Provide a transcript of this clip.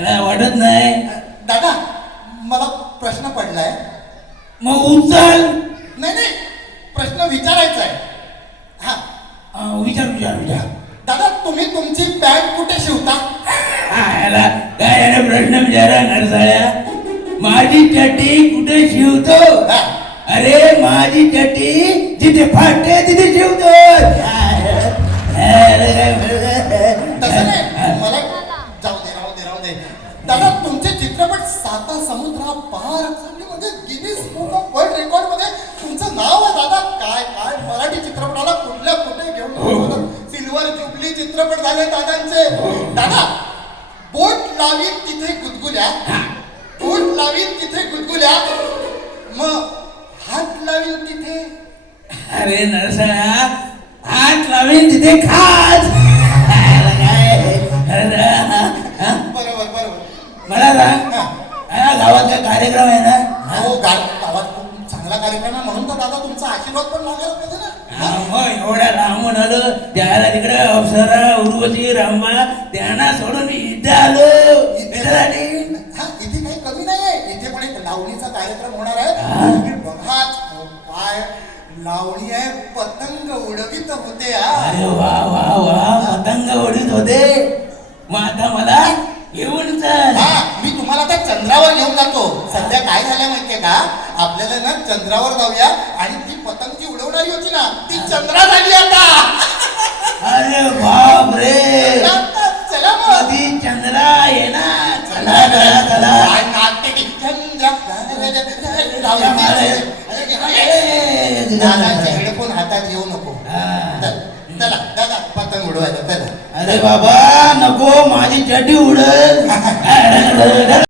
याला वाटत नाही. दादा मला प्रश्न पडलाय. मग उचल. नाही नाही प्रश्न विचारायचा आहे. हा. विचार विचार विचार. दादा तुम्ही तुमची पॅन्ट कुठे शिवता? हा, याला काय याला प्रश्न विचारा नरसाळ्या माझी चटी कुठे शिवतो. अरे माझी चटी जिथे फाटते तिथे नाही दादा तुमचे चित्रपट साता समुद्रा पार. म्हणजे गिनीस बुक ऑफ वर्ल्ड रेकॉर्डमध्ये तुमचं नाव आहे दादा. काय काय? मराठी चित्रपटाला कुठल्या कुठे घेऊन सिल्वर जुबली चित्रपट झाले दादांचे. दादा बोट लावी तिथे गुदगुल्या. बोट लावी तिथे गुदगुल्या. मग हात लावी तिथे. अरे नरसा हात लावीन तिथे खास मला सांग हा, गावात काय कार्यक्रम आहे ना. हा? हो गा- गावात खूप चांगला कार्यक्रम आहे म्हणून तर दादा तुमचा आशीर्वाद पण लागायला पाहिजे ना. हा, मग एवढ्या लांबून आलो त्याला तिकडे अप्सरा उर्वशी रामा त्यांना सोडून इथं आलो. इथं हा इथे काही कमी नाही आहे इथे पण एक लावणीचा कार्यक्रम होणार आहे. तुम्ही बघाच काय लावणी आहे. पतंग उडवित होते हा. अरे वा वा वा पतंग उडीत होते मग आता मला घेऊन चल हा मी तुम्हाला आता चंद्रावर घेऊन जातो सध्या काय झालं माहितीये का? आपल्याला ना चंद्रावर जाऊया आणि ती पतंग जी उडवणारी होती ना ती चंद्रा झाली आता. अरे बाप रे चला मग. कधी चंद्रा येणार? चला चला चला. ती दादाचे हेडफोन हातात घेऊ नको. चला दादा पतंग उडवायला चला. अरे बाबा नको माझी चड्डी उडल.